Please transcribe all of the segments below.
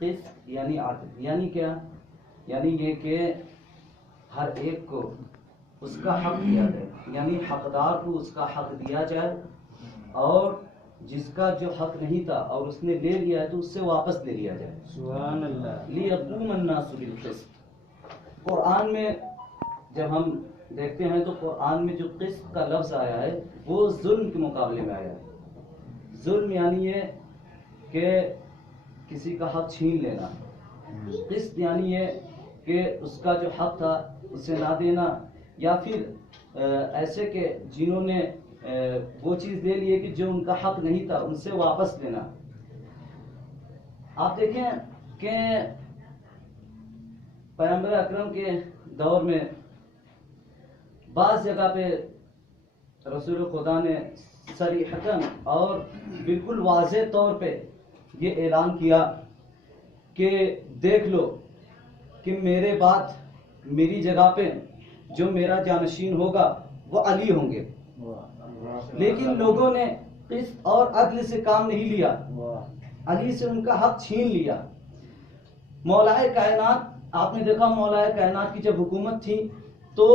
قسط یعنی عدل، یعنی کیا؟ یعنی یہ کہ ہر ایک کو اس کا حق دیا جائے، یعنی حقدار کو اس کا حق دیا جائے، اور جس کا جو حق نہیں تھا اور اس نے لے لیا ہے تو اس سے واپس لے لیا جائے۔ سبحان اللہ۔ لیقوم الناس بالقسط۔ قرآن میں جب ہم دیکھتے ہیں تو قرآن میں جو قسط کا لفظ آیا ہے وہ ظلم کے مقابلے میں آیا ہے۔ ظلم یعنی یہ کہ کسی کا حق چھین لینا، قسط یعنی یہ کہ اس کا جو حق تھا اسے نہ دینا، یا پھر ایسے کہ جنہوں نے وہ چیز لے لی ہے کہ جو ان کا حق نہیں تھا ان سے واپس لینا۔ آپ دیکھیں کہ پیغمبر اکرم کے دور میں بعض جگہ پہ رسول خدا نے صریحتاً اور بالکل واضح طور پہ یہ اعلان کیا کہ دیکھ لو کہ میرے بعد میری جگہ پہ جو میرا جانشین ہوگا وہ علی ہوں گے، لیکن لوگوں نے قسط اور عدل سے کام نہیں لیا، علی سے ان کا حق چھین لیا۔ مولائے کائنات، آپ نے دیکھا مولائے کائنات کی جب حکومت تھی تو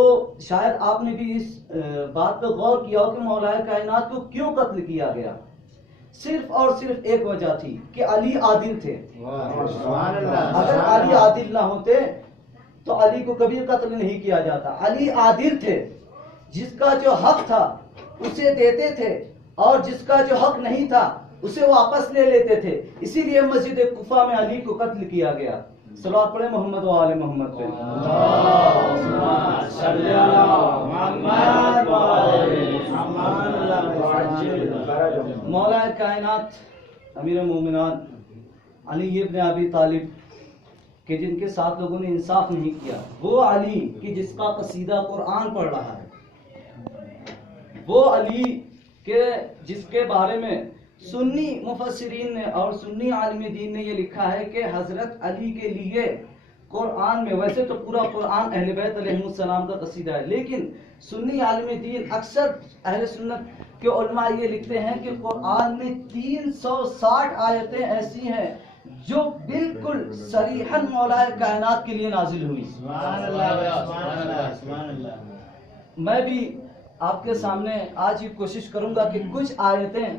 شاید آپ نے بھی اس بات پہ غور کیا ہو کہ مولائے کائنات کو کیوں قتل کیا گیا؟ صرف اور صرف ایک وجہ تھی کہ علی عادل تھے۔ اگر علی عادل نہ ہوتے تو علی کو کبھی قتل نہیں کیا جاتا۔ علی عادل تھے، جس کا جو حق تھا اسے دیتے تھے اور جس کا جو حق نہیں تھا اسے واپس لے لیتے تھے، اسی لیے مسجد کوفہ میں علی کو قتل کیا گیا۔ صلوات پڑھیں محمد و آل محمد پہ۔ مولا کائنات امیر المومنان علی ابن ابی طالب کہ جن کے ساتھ لوگوں نے انصاف نہیں کیا، وہ علی کہ جس کا قصیدہ قرآن پڑھ رہا ہے، وہ علی کہ جس کے بارے میں سنی مفسرین نے اور سنی عالم دین نے یہ لکھا ہے کہ حضرت علی کے لیے قرآن میں، ویسے تو پورا قرآن اہل بیت علیہ السلام کا قصیدہ ہے، لیکن سنی عالم دین اکثر اہل سنت کے علماء یہ لکھتے ہیں کہ قرآن میں 360 آیتیں ایسی ہیں جو بالکل صریحاً مولا کائنات کے لیے نازل ہوئی۔ سبحان اللہ، سبحان اللہ، سبحان اللہ۔ میں بھی آپ کے سامنے آج یہ کوشش کروں گا کہ کچھ آیتیں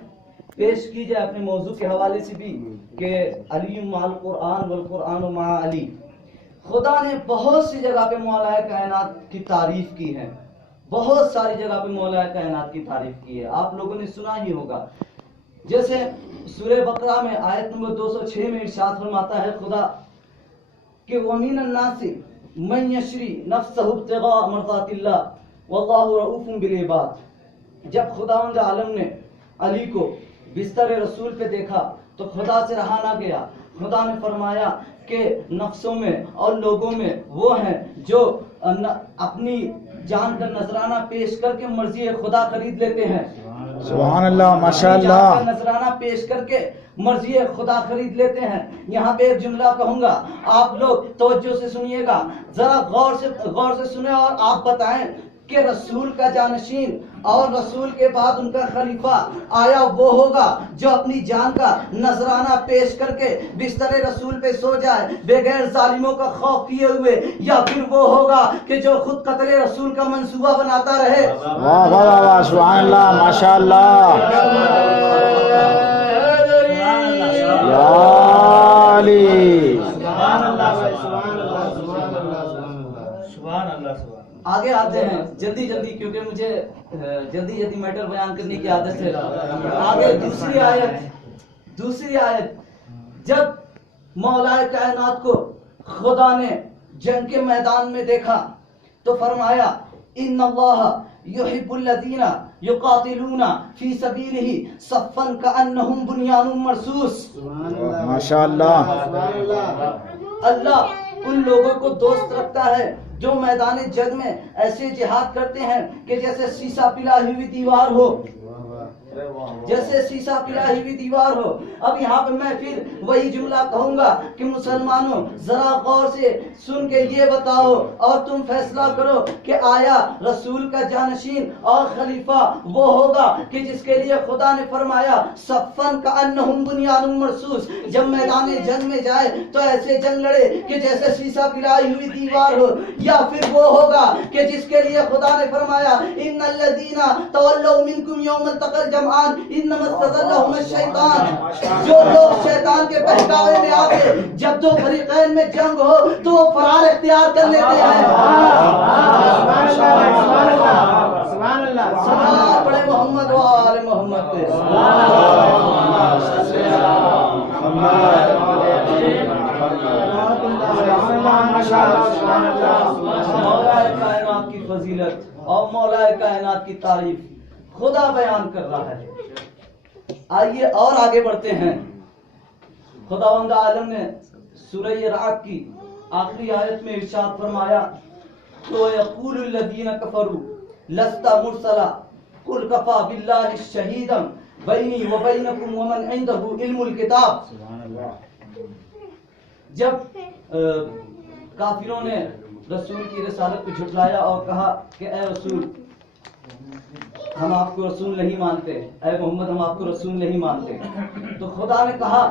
پیش کی جائے اپنے موضوع کے حوالے سے بھی کہ علی مع القرآن والقرآن مع علی۔ خدا نے بہت سی جگہ پہ مولا کائنات کی تعریف کی ہے، بہت ساری جگہ پہ مولا کائنات کی تعریف کی ہے، آپ لوگوں نے سنا ہی ہوگا۔ جیسے سورہ بقرہ میں آیت نمبر 206 میں ارشاد فرماتا ہے خدا کہ وَمِنَ النَّاسِ مَن يَشْرِي نَفْسَهُ ابْتِغَاءَ مَرْضَاتِ اللَّهِ وَاللَّهُ رَءُوفٌ بِالْعِبَادِ۔ جب خداوند عالم نے علی کو بستر رسول پہ دیکھا تو خدا سے رہا نہ گیا، خدا نے فرمایا کہ نفسوں میں اور لوگوں میں وہ ہیں جو اپنی جان کا نذرانہ پیش کر کے مرضی خدا خرید لیتے ہیں۔ سبحان اللہ، ماشاء اللہ۔ نذرانہ پیش کر کے مرضی خدا خرید لیتے ہیں۔ یہاں پہ ایک جملہ کہوں گا، آپ لوگ توجہ سے سنیے گا، ذرا غور سے سنیں اور آپ بتائیں کہ رسول کا جانشین اور رسول کے بعد ان کا خلیفہ آیا وہ ہوگا جو اپنی جان کا نذرانہ پیش کر کے بستر رسول پہ سو جائے بغیر ظالموں کا خوف کیے ہوئے، یا پھر وہ ہوگا کہ جو خود قتل رسول کا منصوبہ بناتا رہے؟ واہ واہ واہ، سبحان اللہ، ماشاء اللہ۔ یا علی، سبحان اللہ، سبحان اللہ، سبحان اللہ، سبحان اللہ۔ آگے آتے ہیں جلدی کیونکہ مجھے جلدی میٹر بیان کرنے کی عادت ہے۔ آگے دوسری آیت جب مولا کائنات کو خدا نے جنگ کے میدان میں دیکھا تو فرمایا ان اللہ یحب الذین یقاتلون فی سبیلہ صفا کانہم بنیان مرصوص۔ ماشاء اللہ۔ اللہ ان لوگوں کو دوست رکھتا ہے جو میدان جنگ میں ایسے جہاد کرتے ہیں کہ جیسے سیسا پلا ہوئی دیوار ہو۔ جیسے سیسا پلائی ہوئی دیوار ہو. اب یہاں پہ میں پھر وہی جملہ کہوں گا کہ مسلمانوں ذرا غور سے سن کے یہ بتاؤ اور تم فیصلہ کرو کہ آیا رسول کا جانشین اور خلیفہ وہ ہوگا کہ جس کے لیے خدا نے فرمایا صفن کأنہم بنیان مرصوص، جب میدان جنگ میں جائے تو ایسے جنگ لڑے کہ جیسے سیسا پلائی ہوئی دیوار ہو، یا پھر وہ ہوگا کہ جس کے لیے خدا نے فرمایا ان الذین تولوا منکم یوم التقى الجمعان انما استزلهم الشیطان، جو لوگ شیطان کے بہکاوے میں آ گئے جب دو فریقین میں جنگ ہو تو وہ فرار اختیار کر لیتے ہیں. سبحان اللہ سبحان بڑے محمد و آل محمد پہ. مولا کائنات کی فضیلت اور مولا کائنات کی تعریف خدا بیان کر رہا ہے. آئیے اور آگے بڑھتے ہیں. خداوند عالم نے سورہ رعد کی آخری آیت میں ارشاد فرمایا تو یقول الذین کفروا لست مرسلا قل کفی باللہ شہیدا بینی و بینکم ومن عنده علم الکتاب. جب کافروں نے رسول کی رسالت کو جھٹلایا اور کہا کہ اے رسول ہم آپ کو رسول نہیں مانتے، اے محمد ہم آپ کو رسول نہیں مانتے، تو خدا نے کہا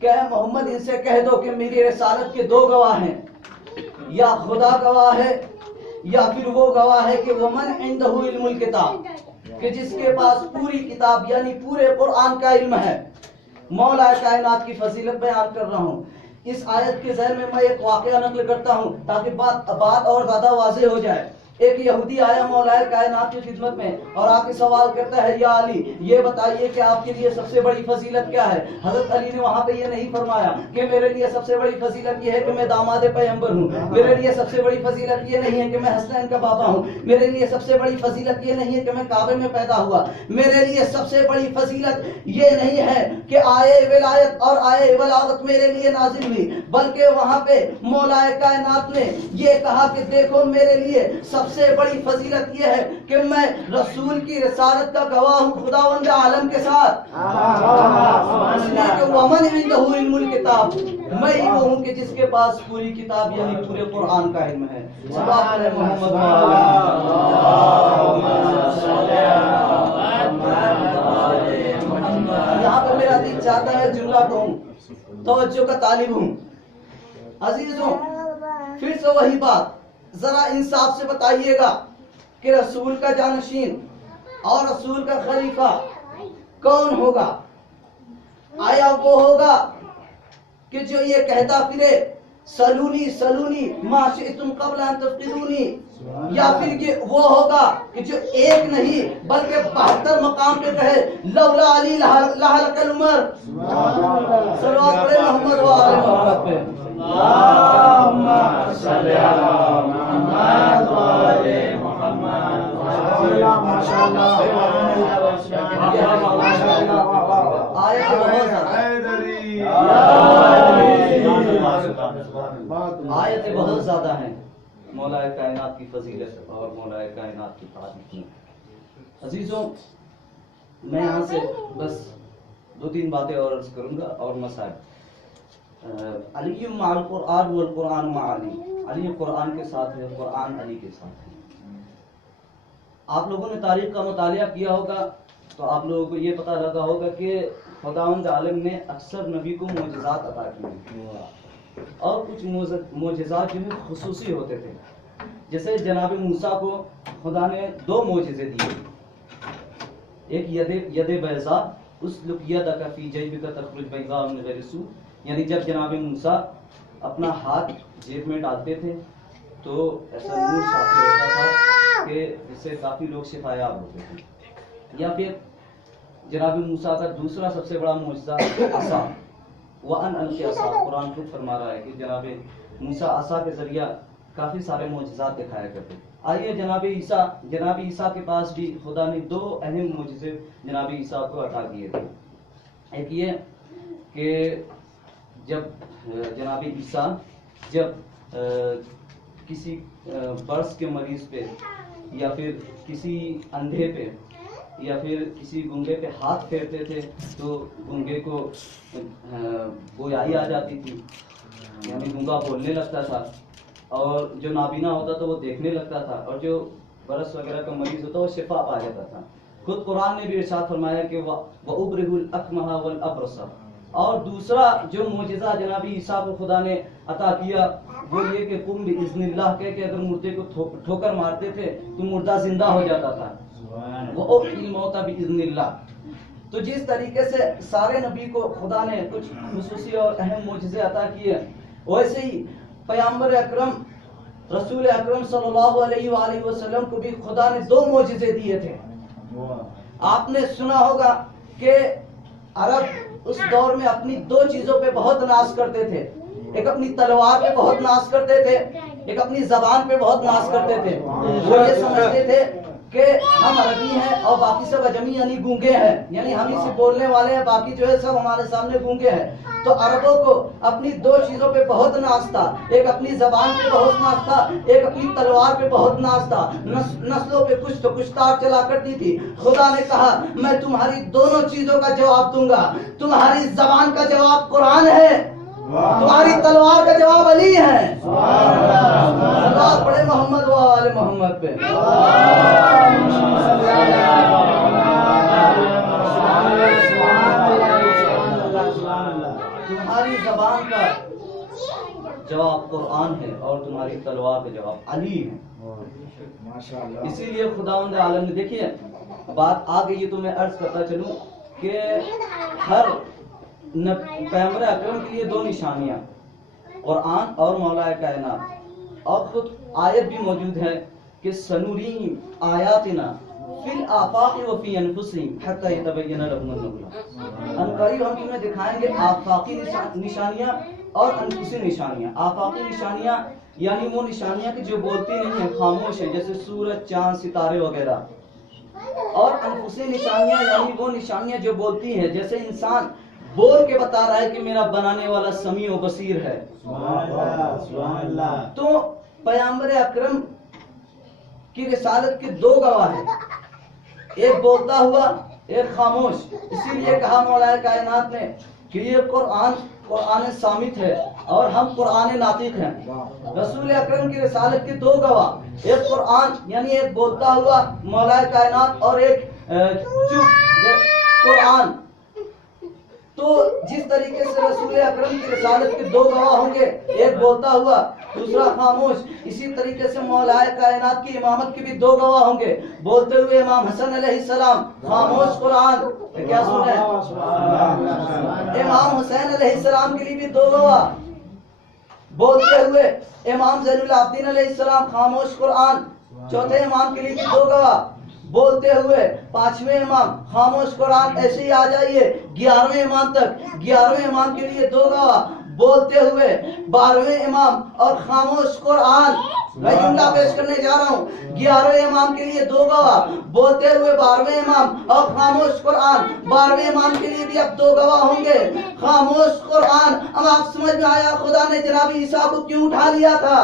کہ اے محمد ان سے کہہ دو کہ میری رسالت کے دو گواہ ہیں، یا خدا گواہ ہے یا پھر وہ گواہ ہے کہ ومن عنده علم الکتاب، کہ جس کے پاس پوری کتاب یعنی پورے قرآن کا علم ہے. مولا کائنات کی فضیلت بیان کر رہا ہوں. اس آیت کے ذہن میں ایک واقعہ نقل کرتا ہوں تاکہ بات اور زیادہ واضح ہو جائے. ایک یہودی آیا مولا کائنات کی خدمت میں اور آ کے سوال کرتا ہے یا علی یہ بتائیے کہ آپ کے لیے سب سے بڑی فضیلت کیا ہے. حضرت علی نے وہاں پہ یہ نہیں فرمایا کہ میرے لیے سب سے بڑی فضیلت یہ ہے کہ میں داماد پیغمبر ہوں، میرے لیے سب سے بڑی فضیلت یہ نہیں ہے کہ میں حسنین کا بابا ہوں، میرے لیے سب سے بڑی فضیلت یہ نہیں ہے کہ میں کعبے میں پیدا ہوا، میرے لیے سب سے بڑی فضیلت یہ نہیں ہے کہ آئے ولایت اور آئے بلاغت میرے لیے نازل ہوئی، بلکہ وہاں پہ مولا کائنات نے یہ کہا کہ دیکھو میرے لیے سب سے بڑی فضیلت یہ ہے کہ میں رسول کی رسالت کا گواہ ہوں خداوند عالم کے ساتھ. اس لیے کہ ومن عنده علم الکتاب، میں ہی وہ ہوں کہ جس کے پاس پوری کتاب یعنی پورے قرآن کا علم ہے. سبحان محمد. یہاں پر میرا دل چاہتا ہے جملہ کہوں، توجہ کا طالب ہوں. عزیزوں پھر سے وہی بات، ذرا انصاف سے بتائیے گا کہ رسول کا جانشین اور رسول کا خلیفہ کون ہوگا؟ آیا وہ ہوگا کہ جو یہ کہتا پھرے سلونی سلونی ما شئتم قبل ان تفقدونی، یا پھر کہ وہ ہوگا کہ جو ایک نہیں بلکہ 72 مقام پہ کہے لولا علی لہلک الامر. صلوات پڑھے محمد و آل محمد پہ. اللہم صلی علی محمد و آل محمد. آیتیں بہت زیادہ ہیں مولا کائنات کی فضیلت اور مولا کائنات کی تعریف میں. عزیزوں میں یہاں سے بس 2-3 باتیں اور عرض کروں گا اور مسائل. علی مع القرآن والقرآن مع علی، علی قرآن کے ساتھ ہے، قرآن علی کے ساتھ ہے. آپ لوگوں نے تاریخ کا مطالعہ کیا ہوگا تو آپ لوگوں کو یہ پتہ لگا ہوگا کہ خداوند عالم نے اکثر نبی کو معجزات عطا کیے اور کچھ معجزات جو ہیں خصوصی ہوتے تھے. جیسے جناب موسیٰ کو خدا نے 2 معجزے دیے، ایک ید بیضاء اسلک یدک فی جیبک تخرج بیضاء من غیر سوء، یعنی جب جناب موسیٰ اپنا ہاتھ جیب میں ڈالتے تھے تو ایسا نور ساطع ہوتا تھا کہ اس سے کافی لوگ شفایاب ہوتے تھے. یا پھر جناب موسیٰ کا دوسرا سب سے بڑا معجزہ عصا، وَأَنْ أَلْقِ عَصَاكَ، قرآن خود فرما رہا ہے کہ جناب موسیٰ عصا کے ذریعہ کافی سارے معجزات دکھایا کرتے. آئیے جناب عیسیٰ کے پاس بھی خدا نے 2 اہم معجزے جناب عیسیٰ کو عطا کیے تھے. ایک یہ کہ جب جناب عیسیٰ جب کسی برس کے مریض پہ یا پھر کسی اندھے پہ یا پھر کسی گنگے پہ ہاتھ پھیرتے تھے تو گنگے کو گویائی آ جاتی تھی، یعنی گنگا بولنے لگتا تھا، اور جو نابینا ہوتا تھا وہ دیکھنے لگتا تھا، اور جو برس وغیرہ کا مریض ہوتا وہ شفا پا جاتا تھا۔ خود قرآن نے بھی ارشاد فرمایا کہ وَأُبْرِئُ الْأَكْمَحَ وَالْأَبْرَصَ۔ اور دوسرا جو معجزہ جناب عیسیٰ کو خدا نے عطا کیا وہ یہ کہ قم بِإِذْنِ اللہ کہہ کہ اگر مردے کو ٹھوکر مارتے تھے تو مردہ زندہ ہو جاتا تھا، وَأُحْيِي الْمَوْتَى بِإِذْنِ اللہ۔ تو جس طریقے سے سارے نبی کو خدا نے کچھ خصوصی اور اہم معجزے عطا کیے، ویسے ہی پیغمبر اکرم رسول اکرم صلی اللہ علیہ وآلہ وسلم کو بھی خدا نے 2 معجزے دیے تھے۔ آپ نے سنا ہوگا کہ عرب اس دور میں اپنی 2 چیزوں پہ بہت ناز کرتے تھے، ایک اپنی تلوار پہ بہت ناز کرتے تھے، ایک اپنی زبان پہ بہت ناز کرتے تھے۔ وہ یہ سمجھتے تھے کہ ہم عربی ہیں اور باقی سب عجمی یعنی گونگے ہیں، یعنی ہم ہی سے بولنے والے ہیں، باقی جو ہے سب ہمارے سامنے گونگے ہیں۔ تو عربوں کو اپنی 2 چیزوں پہ بہت ناز تھا، ایک اپنی زبان پہ بہت ناز تھا، ایک اپنی تلوار پہ بہت ناز تھا، نسلوں پہ کچھ تو کچھ تار چلا کرتی تھی۔ خدا نے کہا میں تمہاری دونوں چیزوں کا جواب دوں گا، تمہاری زبان کا جواب قرآن ہے، تمہاری تلوار کا جواب علی ہے۔ اللہ پڑھے محمد و آل محمد پہ۔ تمہاری زبان کا جواب قرآن ہے اور تمہاری تلوار کا جواب علی ہے۔ اسی لیے خداوند عالم نے، دیکھیے بات آ گئی ہے تو میں عرض کرتا چلوں کہ ہر پیغمبر اکرم کے لیے 2 نشانیاں، قرآن اور مولا کائنات، اور خود آیت بھی موجود ہے کہ سنوریم آیاتنا فی الآفاق و فی انفسہم حتی یتبین لہم الہدی۔ ان قریب ہم تمہیں دکھائیں گے آفاقی نشانیاں اور انفسی نشانیاں۔ آفاقی نشانیاں یعنی وہ نشانیاں کہ جو بولتی نہیں ہیں، خاموش ہیں، جیسے سورج، چاند، ستارے وغیرہ، اور انفسی نشانیاں یعنی وہ نشانیاں جو بولتی ہیں، جیسے انسان بول کے بتا رہا ہے کہ میرا بنانے والا سمیع و بصیر ہے۔ تو پیغمبر اکرم کی رسالت کے 2 گواہ ہیں، ایک بولتا ہوا، ایک خاموش۔ اسی لیے کہا مولا کائنات نے کہ یہ قرآن صامت ہے اور ہم قرآن ناطق ہیں۔ رسول اکرم کی رسالت کے 2 گواہ، ایک قرآن یعنی ایک بولتا ہوا مولا کائنات اور ایک چپ قرآن۔ تو جس طریقے سے رسول اکرم کی رسالت کے 2 گواہ ہوں گے، ایک بولتا ہوا دوسرا خاموش، اسی طریقے سے مولا کائنات کی امامت کے بھی 2 گواہ ہوں گے، بولتے ہوئے امام حسن علیہ السلام، خاموش قرآن۔ کیا سن رہے ہیں؟ امام حسین علیہ السلام کے لیے بھی 2 گواہ، بولتے ہوئے امام زین العابدین علیہ السلام، خاموش قرآن۔ چوتھے امام کے لیے بھی 2 گواہ، بولتے ہوئے 5ویں امام، خاموش قرآن۔ ایسے ہی آ جائیے 11ویں امام تک، 11ویں امام کے لیے 2 گواہ، بولتے ہوئے 12ویں امام اور خاموش قرآن۔ میں جملہ پیش کرنے جا رہا ہوں، 11ویں امام کے لیے 2 گواہ، بولتے ہوئے 12ویں امام اور خاموش قرآن۔ 12ویں امام کے لیے بھی اب 2 گواہ ہوں گے، خاموش قرآن۔ اب آپ سمجھ میں آیا خدا نے جناب عیسیٰ کو کیوں اٹھا لیا تھا؟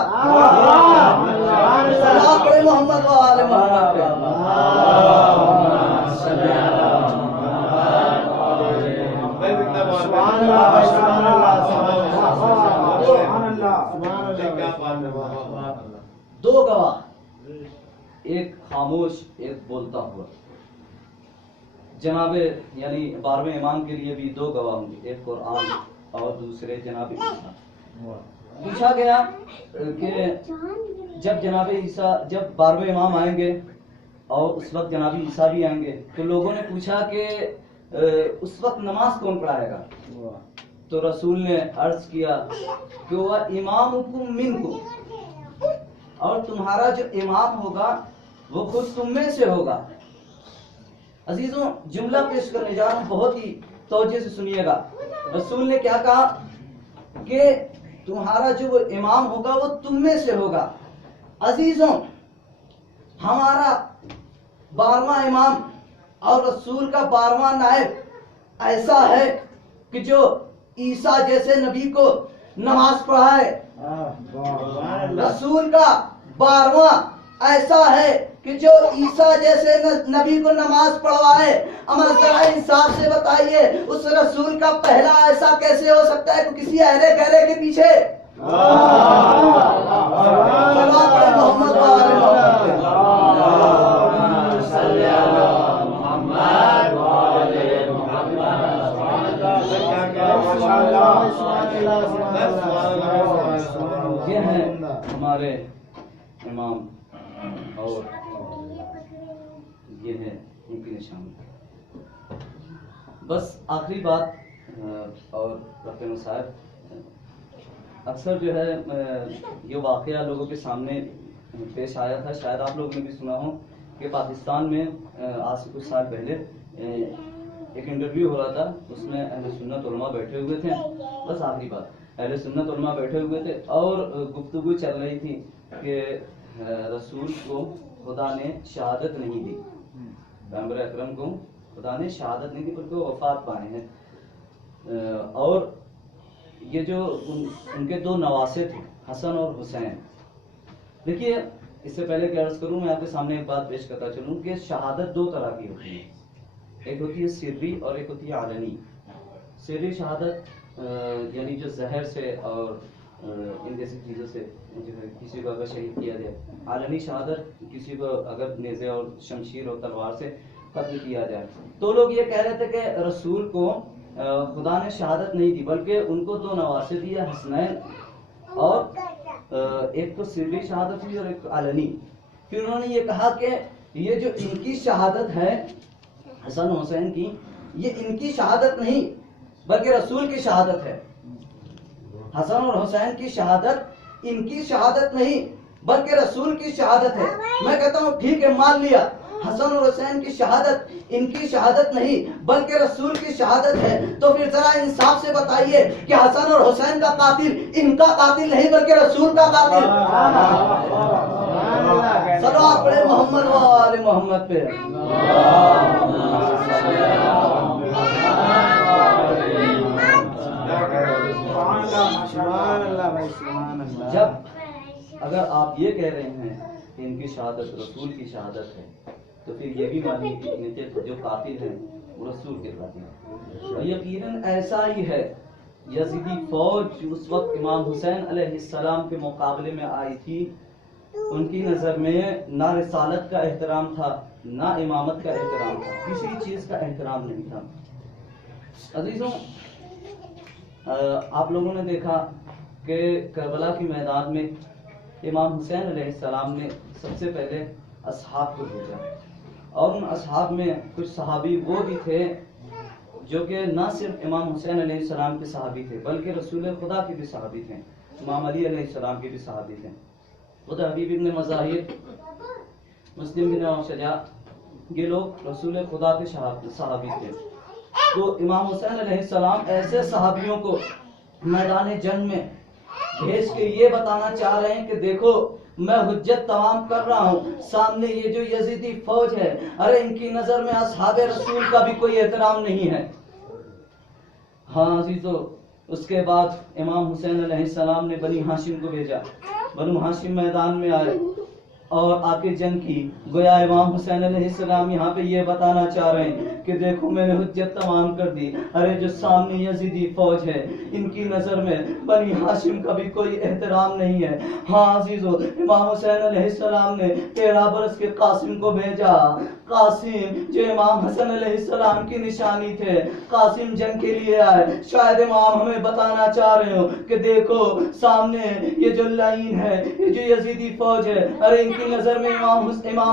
صلوات پڑھے محمد و آل محمد پہ۔ دو گواہ، ایک خاموش ایک بولتا ہوا۔ جناب یعنی 12ویں امام کے لیے بھی 2 گواہ ہوں گے، ایک قرآن اور دوسرے جناب عیسیٰ۔ پوچھا گیا کہ جب جناب عیسیٰ، جب 12ویں امام آئیں گے اور اس وقت جناب عیسیٰ بھی آئیں گے، تو لوگوں نے پوچھا کہ اس وقت نماز کون پڑھائے گا؟ تو رسول نے عرض کیا کہ وہ امامکم منکم، اور تمہارا جو امام ہوگا وہ خود تم میں سے ہوگا۔ عزیزوں جملہ پیش کرنے جا رہا ہوں، بہت ہی توجہ سے سنیے گا۔ رسول نے کیا کہا کہ تمہارا جو وہ امام ہوگا وہ تم میں سے ہوگا۔ عزیزوں ہمارا 12واں امام اور رسول کا 12واں نائب ایسا ہے کہ جو عیسیٰ جیسے نبی کو نماز پڑھائے۔ رسول کا 12واں ایسا ہے کہ جو عیسیٰ جیسے نبی کو نماز پڑھوائے، اما ذرا انصاف سے بتائیے اس رسول کا پہلا ایسا کیسے ہو سکتا ہے کہ کسی اہلِ گہرے کے پیچھے؟ محمد یہ ہیں ہمارے امام اور یہ ہے ان کی نشانی. بس آخری بات اور رفیع صاحب، اکثر جو ہے یہ واقعہ لوگوں کے سامنے پیش آیا تھا، شاید آپ لوگوں نے بھی سنا ہو کہ پاکستان میں آج سے کچھ سال پہلے ایک انٹرویو ہو رہا تھا، اس میں اہل سنت علماء بیٹھے ہوئے تھے. بس آخری بات، اہل سنت علماء بیٹھے ہوئے تھے اور گفتگو چل رہی تھی کہ رسول کو خدا نے شہادت نہیں دی، پیغمبر اکرم کو خدا نے شہادت نہیں دی بلکہ وہ وفات پائے ہیں. اور یہ جو ان کے دو نواسے تھے حسن اور حسین. دیکھیے اس سے پہلے کہ عرض کروں میں آپ کے سامنے ایک بات پیش کرتا چلوں کہ شہادت دو طرح کی ہوتی ہے، ایک ہوتی ہے سری اور ایک ہوتی ہے علنی. سری شہادت یعنی جو زہر سے اور ان جیسی چیزوں سے جو ہے کسی کو اگر شہید کیا جائے. علنی شہادت کسی کو اگر نیزے اور شمشیر اور تلوار سے قتل کیا جائے. تو لوگ یہ کہہ رہے تھے کہ رسول کو خدا نے شہادت نہیں دی بلکہ ان کو دو نواسے دیے، حسنین، اور ایک تو سری شہادت ہوئی اور ایک علنی. پھر انہوں نے یہ کہا کہ یہ جو ان کی شہادت ہے حسن حسین کی، یہ ان کی شہادت نہیں بلکہ رسول کی شہادت ہے. حسن اور حسین کی شہادت ان کی شہادت نہیں بلکہ رسول کی شہادت ہے. میں کہتا ہوں ٹھیک ہے، مان لیا حسن اور حسین کی شہادت ان کی شہادت نہیں بلکہ رسول کی شہادت ہے. تو پھر ذرا انصاف سے بتائیے کہ حسن اور حسین کا قاتل ان کا قاتل نہیں بلکہ رسول کا قاتل. صلوات پڑھے محمد و آل محمد پہ. جب اگر آپ یہ کہہ رہے ہیں کہ ان کی شہادت رسول کی شہادت ہے تو پھر یہ بھی مانیے کہ ان کے جو قاتل ہیں وہ رسول کے قاتل ہیں. یقیناً ایسا ہی ہے. یزیدی فوج اس وقت امام حسین علیہ السلام کے مقابلے میں آئی تھی، ان کی نظر میں نہ رسالت کا احترام تھا نہ امامت کا احترام تھا، کسی چیز کا احترام نہیں تھا. عزیزوں، آپ لوگوں نے دیکھا کہ کربلا کے میدان میں امام حسین علیہ السلام نے سب سے پہلے اصحاب کو بھیجا، اور ان اصحاب میں کچھ صحابی وہ بھی تھے جو کہ نہ صرف امام حسین علیہ السلام کے صحابی تھے بلکہ رسول خدا کے بھی صحابی تھے، امام علی علیہ السلام کے بھی صحابی تھے. خود حبیب ابن مظاہر، مسلم بن شجاع، یہ لوگ رسول خدا کے صحابی تھے. تو امام حسین علیہ السلام ایسے صحابیوں کو میدان جنگ میں بھیج کے یہ بتانا چاہ رہے ہیں کہ دیکھو میں حجت تمام کر رہا ہوں، سامنے یہ جو یزیدی فوج ہے، ارے ان کی نظر میں اصحاب رسول کا بھی کوئی احترام نہیں ہے. ہاں عزیزو، اس کے بعد امام حسین علیہ السلام نے بنی ہاشم کو بھیجا. بنو ہاشم میدان میں آئے اور آ کے جنگ کی. گویا امام حسین علیہ السلام یہاں پہ یہ بتانا چاہ رہے ہیں کہ دیکھو میں نے حجت تمام کر دی، ارے جو سامنے یزیدی فوج ہے ان کی نظر میں بنی ہاشم کا بھی کوئی احترام نہیں ہے. ہاں عزیزو، امام حسین علیہ السلام نے 13 برس کے قاسم کو بھیجا. قاسم جو امام حسن علیہ السلام کی نشانی تھے، قاسم جنگ کے لیے آئے. شاید امام ہمیں بتانا چاہ رہے ہو کہ دیکھو سامنے یہ جو لائن ہے، یہ جو یزیدی فوج ہے، ارے ان کی نظر میں امام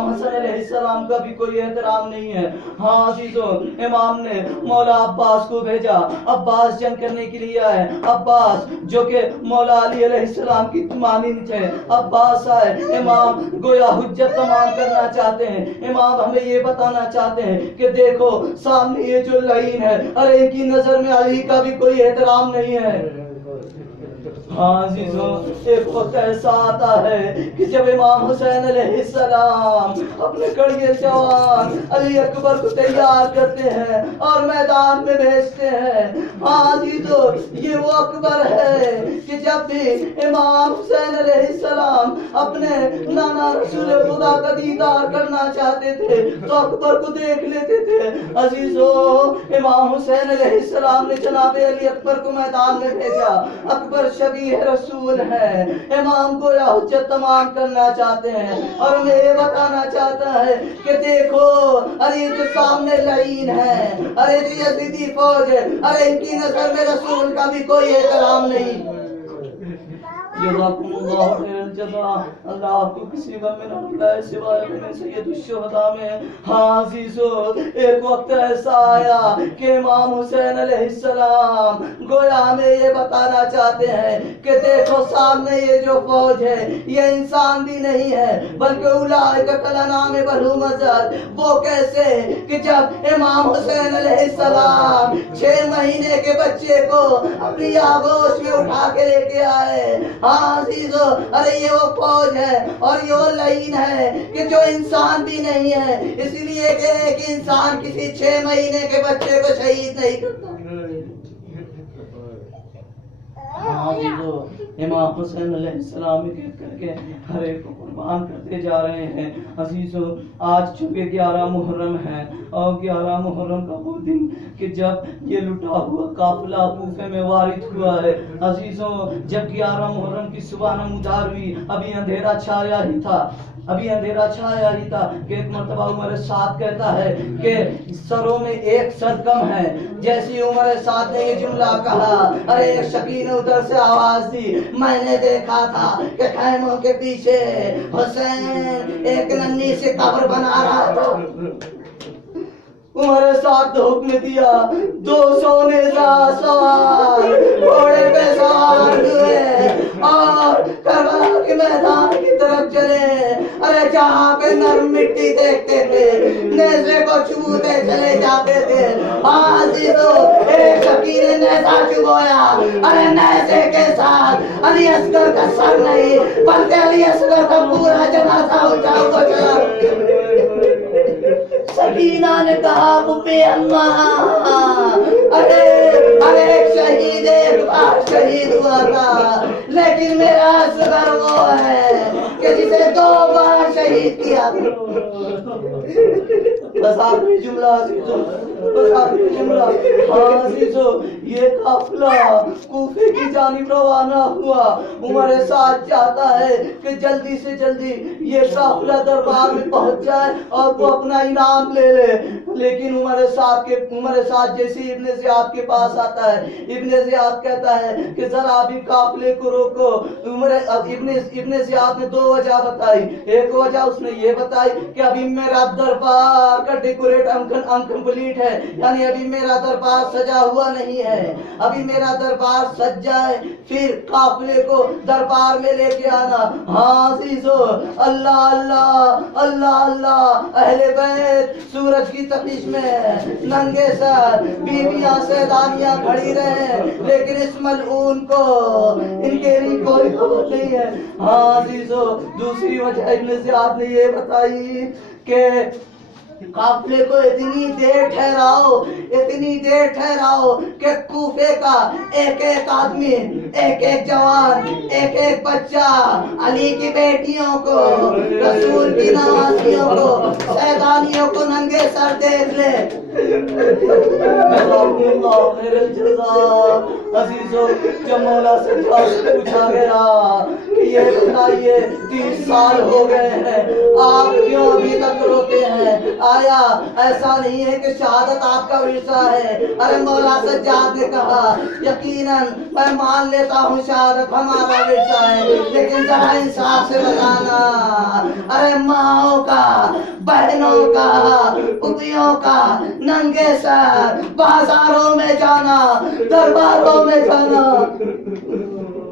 حسن علیہ السلام کا بھی کوئی احترام نہیں ہے. ہاں عزیزو، امام نے مولا عباس کو بھیجا. عباس جنگ کرنے کے لیے آئے. عباس جو کہ مولا علی علیہ السلام کی مانند تھے، عباس آئے. امام گویا حجت تمام کرنا چاہتے ہیں. امام ہمیں یہ بتانا چاہتے ہیں کہ دیکھو سامنے یہ جو لائن ہے، ارے ان کی نظر میں علی کا بھی کوئی احترام نہیں ہے. ہاں عزیزوں ایک وقت ایسا آتا ہے کہ جب امام حسین علیہ السلام اپنے کڑیے جوان علی اکبر کو تیار کرتے ہیں اور میدان میں بھیجتے ہیں. ہاں عزیزوں یہ وہ اکبر ہے کہ جب بھی امام حسین علیہ السلام اپنے نانا رسول خدا کا دیدار کرنا چاہتے تھے تو اکبر کو دیکھ لیتے تھے. عزیزوں امام حسین علیہ السلام نے جناب علی اکبر کو میدان میں بھیجا. اکبر شبیہ رسول ہے, امام کو یا حجت تمام کرنا چاہتے ہیں اور انہیں یہ بتانا چاہتا ہے کہ دیکھو ارے جو سامنے لعین ہے, ارے جو یزیدی فوج ہے, ارے ان کی نظر میں رسول کا بھی کوئی احترام نہیں. جزاکم اللہ خیر الجزا. اللہ آپ کو کسی غم میں نہ ڈالے سوائے اپنے سید الشہداء میں. ہاں عزیزو ایک وقت ایسا آیا کہ امام حسین علیہ السلام گویا ہمیں یہ بتانا چاہتے ہیں کہ دیکھو سامنے یہ جو فوج ہے یہ انسان بھی نہیں ہے بلکہ اولئک کالانعام بل ھم اضل. وہ کیسے کہ جب امام حسین علیہ السلام 6 مہینے کے بچے کو اپنی آغوش میں اٹھا کے لے کے آئے. ہاں عزیزو ارے یہ وہ فوج ہے اور یہ وہ لعین ہے کہ جو انسان بھی نہیں ہے, اسی لیے کہ ایک انسان کسی 6 مہینے کے بچے کو شہید نہیں کرتا. ہاں عزیزو امام حسین علیہ السلام ایک کر کے ہر ایک کو قربان کرتے جا رہے ہیں. عزیزو آج چونکہ 11 محرم ہے اور 11 محرم کا وہ دن کہ جب یہ لٹا ہوا قافلہ کوفے میں وارد ہوا ہے. عزیزوں جب 11 محرم کی صبح نمودار ہوئی ابھی اندھیرا چھایا ہی تھا کہ ایک مرتبہ عمر سعد کہتا ہے کہ سروں میں ایک سر کم ہے. جیسی عمر سعد نے یہ جملہ کہا ارے ایک شکی نے ادھر سے آواز دی, میں نے دیکھا تھا کہ خیموں کے پیچھے حسین ایک ننھی سے قبر بنا رہا تھا. عمر سعد نے حکم دیا 200 نیزہ سوار گھوڑے پہ سوار ہوئے اور کربلا کے میدان کی طرف چلے. ارے جہاں پہ نرم مٹی دیکھتے تھے نیزے کو چومتے چلے جاتے تھے. ہاں عزیزو ایک شکی نے نیزہ چبویا, ارے نیزے کے ساتھ علی اصغر کا سر نہیں بلکہ علی اصغر کا پورا جنازہ اٹھا ہوا چلا. سکینہ نے کہا پپی اماں ارے ایک شہید ایک بار شہید ہوا تھا لیکن میرا اصغر وہ ہے کہ جسے 2 بار شہید کیا. بس آخری جملہ عزیزو, بس آخری جملہ. ہاں عزیزو یہ قافلہ کوفے کی جانب روانہ ہوا. عمر سعد چاہتا ہے کہ جلدی سے جلدی یہ قافلہ دربار میں پہنچ جائے اور وہ اپنا انعام لے لے. لیکن عمر سعد جیسی ابن زیاد کے پاس آتا ہے, ابن زیاد کہتا ہے کہ ذرا ابھی قافلے کو روکو. ابن زیاد نے 2 وجہ بتائی. ایک وجہ اس نے یہ بتائی کہ ابھی میرا دربار کا ڈیکوریٹ انکمپلیٹ ہے, یعنی ابھی میرا دربار سجا ہوا نہیں ہے. ابھی میرا دربار سج جائے پھر قافلے کو دربار میں لے کے آنا. ہاں عزیزو اللہ اللہ اللہ اللہ اہل بیت سورج کی تپش میں ننگے سر بیویاں سیدانیاں کھڑی رہے لیکن اس ملعون کو ان کے لیے کوئی خبر نہیں ہے. ہاں عزیزو دوسری وجہ ابن زیاد نے یہ بتائی کہ قافلے کو اتنی دیر ٹھہراؤ کہ کوفے کا ایک ایک آدمی, ایک ایک جوان, ایک ایک بچہ علی کی بیٹیوں کو, رسول کی نوازیوں کو, سیدانیوں کو ننگے سر دیکھ لے. عزیزو جب مولا سے پوچھا گیا کہ یہ بتائیے 30 سال ہو گئے ہیں آپ کیوں ابھی تک روتے ہیں, آیا ایسا نہیں ہے کہ شہادت آپ کا ورثہ ہے؟ ارے مولا سجاد نے کہا یقیناً میں مان لیتا ہوں شہادت ہمارا ورثہ ہے, لیکن ذرا انصاف سے بتانا ارے ماؤں کا, بہنوں کا, پھوپھیوں کا ننگے سر بازاروں میں جانا, درباروں میں جانا.